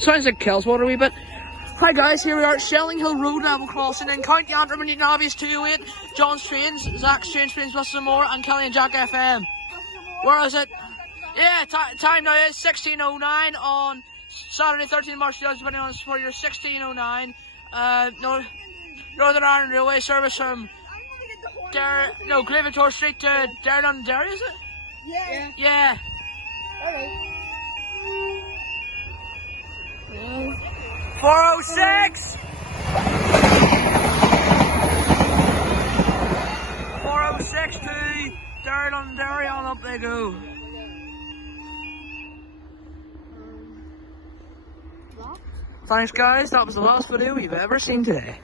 Sounds like Kelswater a wee bit. Hi guys, here we are at Shelling Hill Road level crossing in County Antrim, and obvious 208. John's Trains, Zach's Trains plus some more, and Kelly and Jack FM. Where is it? Yeah, time now is 16:09 on Saturday 13 March 2021 for your 16:09 Northern Ireland Railway service from Graventor Street to Broughdone, is it? Yeah. Yeah. Alright. 406! 406 to Broughdone, on up they go. Thanks guys, that was the last video we've ever seen today.